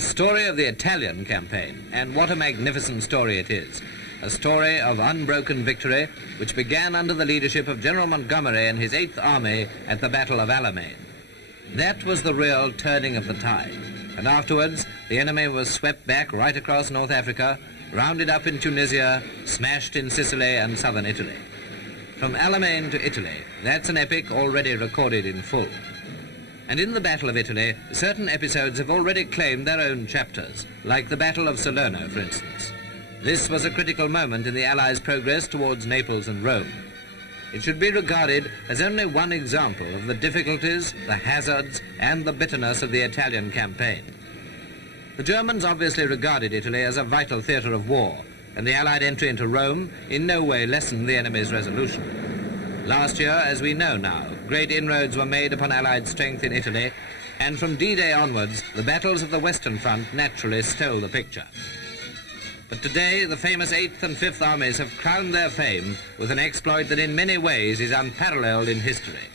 The story of the Italian campaign, and what a magnificent story it is. A story of unbroken victory, which began under the leadership of General Montgomery and his 8th Army at the Battle of Alamein. That was the real turning of the tide, and afterwards the enemy was swept back right across North Africa, rounded up in Tunisia, smashed in Sicily and southern Italy. From Alamein to Italy, that's an epic already recorded in full. And in the Battle of Italy, certain episodes have already claimed their own chapters, like the Battle of Salerno, for instance. This was a critical moment in the Allies' progress towards Naples and Rome. It should be regarded as only one example of the difficulties, the hazards, and the bitterness of the Italian campaign. The Germans obviously regarded Italy as a vital theatre of war, and the Allied entry into Rome in no way lessened the enemy's resolution. Last year, as we know now, great inroads were made upon Allied strength in Italy, and from D-Day onwards, the battles of the Western Front naturally stole the picture. But today, the famous 8th and 5th Armies have crowned their fame with an exploit that in many ways is unparalleled in history.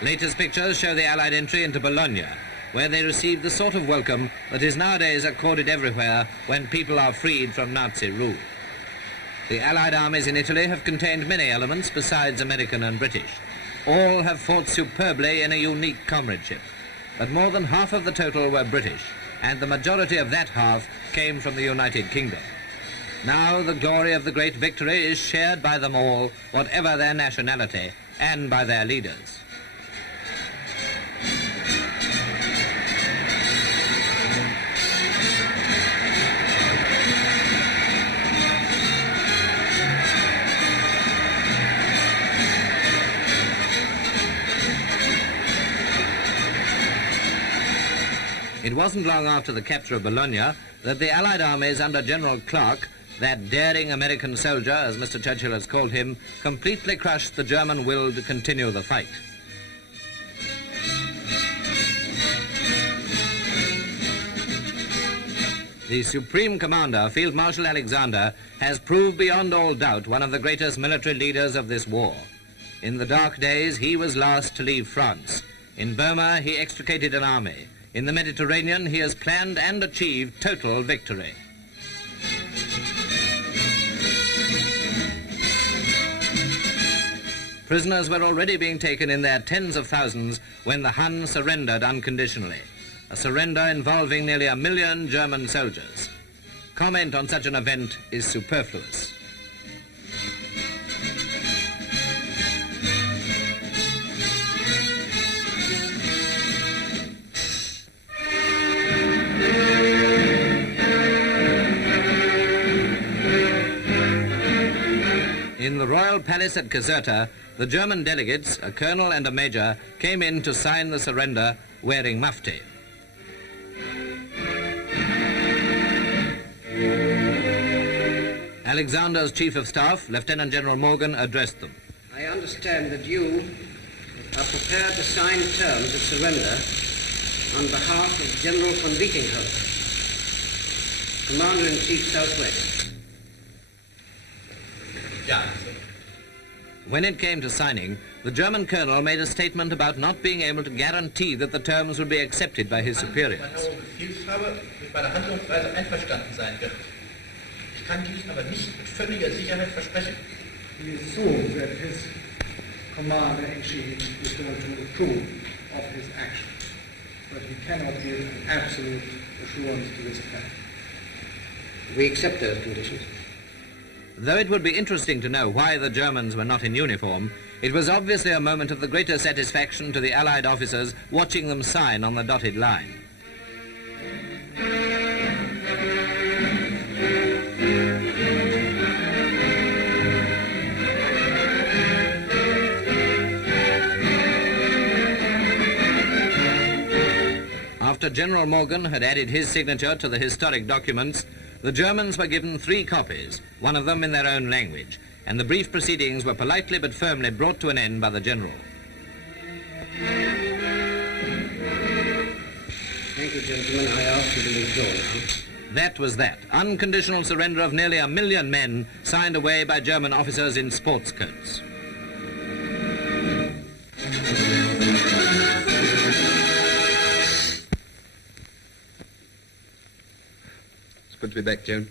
Latest pictures show the Allied entry into Bologna, where they received the sort of welcome that is nowadays accorded everywhere when people are freed from Nazi rule. The Allied armies in Italy have contained many elements besides American and British. All have fought superbly in a unique comradeship, but more than half of the total were British, and the majority of that half came from the United Kingdom. Now the glory of the great victory is shared by them all, whatever their nationality, and by their leaders. It wasn't long after the capture of Bologna that the Allied armies under General Clark, that daring American soldier, as Mr. Churchill has called him, completely crushed the German will to continue the fight. The Supreme Commander, Field Marshal Alexander, has proved beyond all doubt one of the greatest military leaders of this war. In the dark days, he was last to leave France. In Burma, he extricated an army. In the Mediterranean, he has planned and achieved total victory. Prisoners were already being taken in their tens of thousands when the Hun surrendered unconditionally, a surrender involving nearly 1 million German soldiers. Comment on such an event is superfluous. In the royal palace at Caserta, the German delegates, a colonel and a major, came in to sign the surrender wearing mufti. Alexander's chief of staff, Lieutenant General Morgan, addressed them. I understand that you are prepared to sign terms of surrender on behalf of General von Wickinghoff, Commander-in-Chief Southwest. When it came to signing, the German colonel made a statement about not being able to guarantee that the terms would be accepted by his superiors. Ich kann dies aber nicht mit völliger Sicherheit versprechen. We assume that his commander-in-chief is going to approve of his action, but he cannot give an absolute assurance to this effect. We accept those conditions. Though it would be interesting to know why the Germans were not in uniform, it was obviously a moment of the greatest satisfaction to the Allied officers watching them sign on the dotted line. After General Morgan had added his signature to the historic documents, the Germans were given 3 copies, one of them in their own language, and the brief proceedings were politely but firmly brought to an end by the General. Thank you, gentlemen. I ask you to withdraw now. That was that. Unconditional surrender of nearly 1 million men signed away by German officers in sports coats. It's good to be back, Joan.